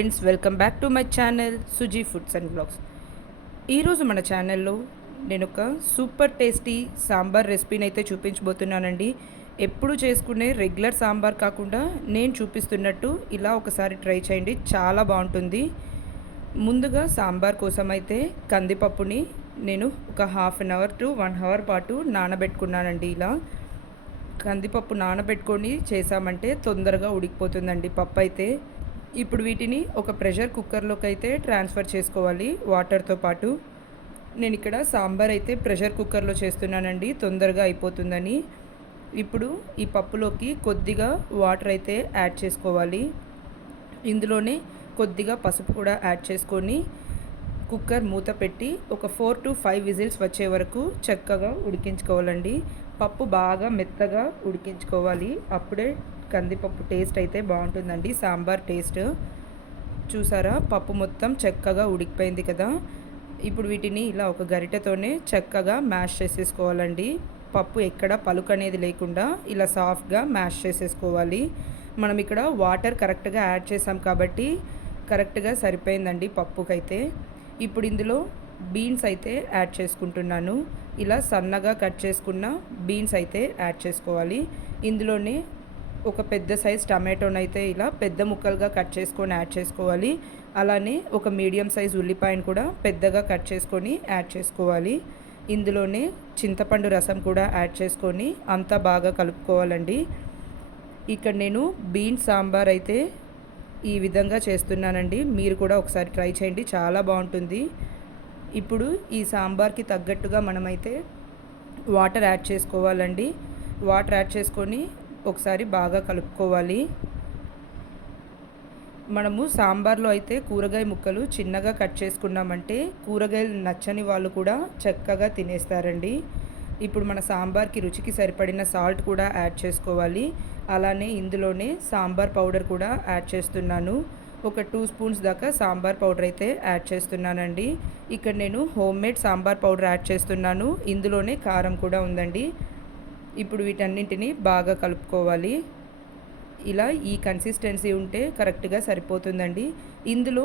Friends, welcome back to my channel Suji foods and blogs. ఈరోజు మన ఛానల్లో నేను ఒక సూపర్ టేస్టీ సాంబార్ రెసిపీని అయితే చూపించబోతున్నానండి. ఎప్పుడు చేసుకునే రెగ్యులర్ సాంబార్ కాకుండా నేను చూపిస్తున్నట్టు ఇలా ఒకసారి ట్రై చేయండి, చాలా బాగుంటుంది. ముందుగా సాంబార్ కోసం అయితే కందిపప్పుని నేను ఒక half an hour to 1 hour పాటు నానబెట్టుకున్నానండి. ఇలా కందిపప్పు నానబెట్టుకొని చేసామంటే తొందరగా ఉడికిపోతుందండి పప్పు అయితే. ఇప్పుడు వీటిని ఒక ప్రెషర్ కుక్కర్లోకి అయితే ట్రాన్స్ఫర్ చేసుకోవాలి వాటర్తో పాటు. నేను ఇక్కడ సాంబార్ అయితే ప్రెషర్ కుక్కర్లో చేస్తున్నానండి, తొందరగా అయిపోతుందని. ఇప్పుడు ఈ పప్పులోకి కొద్దిగా వాటర్ అయితే యాడ్ చేసుకోవాలి. ఇందులోనే కొద్దిగా పసుపు కూడా యాడ్ చేసుకొని కుక్కర్ మూత పెట్టి ఒక 4 to 5 విజిల్స్ వచ్చే వరకు చక్కగా ఉడికించుకోవాలండి. పప్పు బాగా మెత్తగా ఉడికించుకోవాలి, అప్పుడే కందిపప్పు టేస్ట్ అయితే బాగుంటుందండి, సాంబార్ టేస్ట్. చూసారా, పప్పు మొత్తం చక్కగా ఉడికిపోయింది కదా. ఇప్పుడు వీటిని ఇలా ఒక గరిటెతోనే చక్కగా మ్యాష్ చేసేసుకోవాలండి. పప్పు ఎక్కడ పలుకు అనేది లేకుండా ఇలా సాఫ్ట్గా మ్యాష్ చేసేసుకోవాలి. మనం ఇక్కడ వాటర్ కరెక్ట్గా యాడ్ చేసాం కాబట్టి కరెక్ట్గా సరిపోయిందండి పప్పుకైతే. ఇప్పుడు ఇందులో బీన్స్ అయితే యాడ్ చేసుకుంటున్నాను. ఇలా సన్నగా కట్ చేసుకున్న బీన్స్ అయితే యాడ్ చేసుకోవాలి. ఇందులోనే ఒక పెద్ద సైజ్ టమాటోనైతే ఇలా పెద్ద ముక్కలుగా కట్ చేసుకొని యాడ్ చేసుకోవాలి. అలానే ఒక మీడియం సైజ్ ఉల్లిపాయను కూడా పెద్దగా కట్ చేసుకొని యాడ్ చేసుకోవాలి. ఇందులోనే చింతపండు రసం కూడా యాడ్ చేసుకొని అంతా బాగా కలుపుకోవాలండి. ఇక్కడ నేను బీన్స్ సాంబార్ అయితే ఈ విధంగా చేస్తున్నానండి, మీరు కూడా ఒకసారి ట్రై చేయండి, చాలా బాగుంటుంది. ఇప్పుడు ఈ సాంబార్కి తగ్గట్టుగా మనమైతే వాటర్ యాడ్ చేసుకోవాలండి. వాటర్ యాడ్ చేసుకొని ఒకసారి బాగా కలుపుకోవాలి. మనము సాంబార్లో అయితే కూరగాయ ముక్కలు చిన్నగా కట్ చేసుకున్నామంటే కూరగాయలు నచ్చని వాళ్ళు కూడా చక్కగా తినేస్తారండి. ఇప్పుడు మన సాంబార్కి రుచికి సరిపడిన సాల్ట్ కూడా యాడ్ చేసుకోవాలి. అలానే ఇందులోనే సాంబార్ పౌడర్ కూడా యాడ్ చేస్తున్నాను. ఒక 2 స్పూన్స్ దాకా సాంబార్ పౌడర్ అయితే యాడ్ చేస్తున్నానండి. ఇక్కడ నేను హోమ్మేడ్ సాంబార్ పౌడర్ యాడ్ చేస్తున్నాను, ఇందులోనే కారం కూడా ఉందండి. ఇప్పుడు వీటన్నింటినీ బాగా కలుపుకోవాలి. ఇలా ఈ కన్సిస్టెన్సీ ఉంటే కరెక్ట్గా సరిపోతుందండి. ఇందులో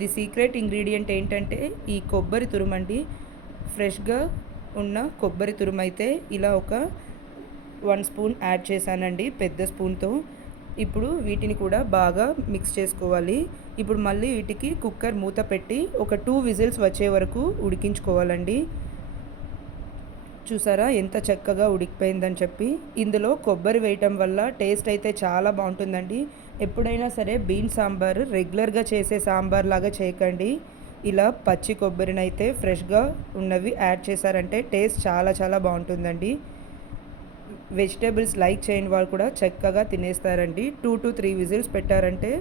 ది సీక్రెట్ ఇంగ్రీడియంట్ ఏంటంటే ఈ కొబ్బరి తురుమండి. ఫ్రెష్గా ఉన్న కొబ్బరి తురుమైతే ఇలా ఒక 1 స్పూన్ యాడ్ చేశానండి, పెద్ద స్పూన్తో. ఇప్పుడు వీటిని కూడా బాగా మిక్స్ చేసుకోవాలి. ఇప్పుడు మళ్ళీ వీటికి కుక్కర్ మూత పెట్టి ఒక 2 విజిల్స్ వచ్చే వరకు ఉడికించుకోవాలండి. చూసారా ఎంత చక్కగా ఉడికిపోయిందని చెప్పి. ఇందులో కొబ్బరి వేయటం వల్ల టేస్ట్ అయితే చాలా బాగుంటుందండి. ఎప్పుడైనా సరే బీన్స్ సాంబార్ రెగ్యులర్గా చేసే సాంబార్ లాగా చేయకండి. ఇలా పచ్చి కొబ్బరినైతే ఫ్రెష్గా ఉన్నవి యాడ్ చేశారంటే టేస్ట్ చాలా చాలా బాగుంటుందండి. వెజిటేబుల్స్ లైక్ చేయని వాళ్ళు కూడా చక్కగా తినేస్తారండి. 2 to 3 విజిల్స్ పెట్టారంటే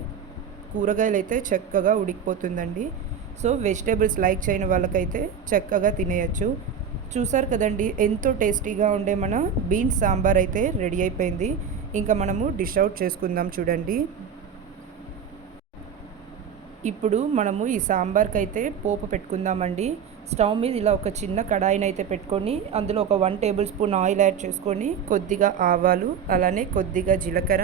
కూరగాయలు అయితే చక్కగా ఉడికిపోతుందండి. సో వెజిటేబుల్స్ లైక్ చేయని వాళ్ళకైతే చక్కగా తినేయచ్చు. చూసారు కదండి, ఎంతో టేస్టీగా ఉండే మన బీన్స్ సాంబార్ అయితే రెడీ అయిపోయింది. ఇంకా మనము డిష్ అవుట్ చేసుకుందాం చూడండి. ఇప్పుడు మనము ఈ సాంబార్కి అయితే పోపు పెట్టుకుందామండి. స్టవ్ మీద ఇలా ఒక చిన్న కడాయిని అయితే పెట్టుకొని అందులో ఒక 1 టేబుల్ స్పూన్ ఆయిల్ యాడ్ చేసుకొని కొద్దిగా ఆవాలు, అలానే కొద్దిగా జీలకర్ర,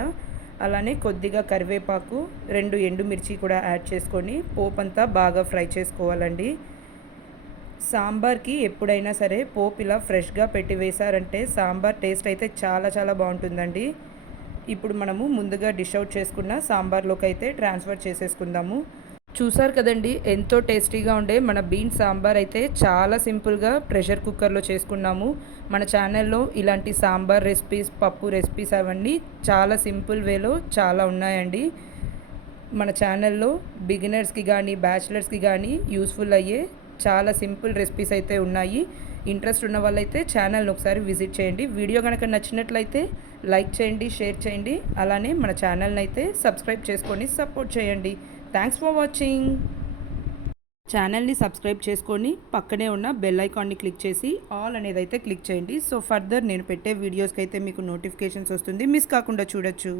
అలానే కొద్దిగా కరివేపాకు, 2 ఎండుమిర్చి కూడా యాడ్ చేసుకొని పోపు అంతా బాగా ఫ్రై చేసుకోవాలండి. సాంబార్కి ఎప్పుడైనా సరే పోపు ఇలా ఫ్రెష్గా పెట్టి వేశారంటే సాంబార్ టేస్ట్ అయితే చాలా చాలా బాగుంటుందండి. ఇప్పుడు మనము ముందుగా డిష్ అవుట్ చేసుకున్న సాంబార్లోకి అయితే ట్రాన్స్ఫర్ చేసేసుకుందాము. చూసారు కదండి, ఎంతో టేస్టీగా ఉండే మన బీన్స్ సాంబార్ అయితే చాలా సింపుల్గా ప్రెషర్ కుక్కర్లో చేసుకున్నాము. మన ఛానల్లో ఇలాంటి సాంబార్ రెసిపీస్, పప్పు రెసిపీస్ అవన్నీ చాలా సింపుల్ వేలో చాలా ఉన్నాయండి. మన ఛానల్లో బిగినర్స్కి కానీ బ్యాచిలర్స్కి కానీ యూస్ఫుల్ అయ్యే చాలా సింపుల్ రెసిపీస్ అయితే ఉన్నాయి. ఇంట్రెస్ట్ ఉన్న వాళ్ళైతే ఛానల్ని ఒకసారి విజిట్ చేయండి. వీడియో కనుక నచ్చినట్లయితే లైక్ చేయండి, షేర్ చేయండి. అలానే మన ఛానల్ని అయితే సబ్స్క్రైబ్ చేసుకొని సపోర్ట్ చేయండి. Thanks for watching. ఛానల్ని సబ్స్క్రైబ్ చేసుకొని పక్కనే ఉన్న బెల్ ఐకాన్ని క్లిక్ చేసి ఆల్ అనేది అయితే క్లిక్ చేయండి. సో ఫర్దర్ నేను పెట్టే వీడియోస్కి అయితే మీకు నోటిఫికేషన్స్ వస్తుంది, మిస్ కాకుండా చూడొచ్చు.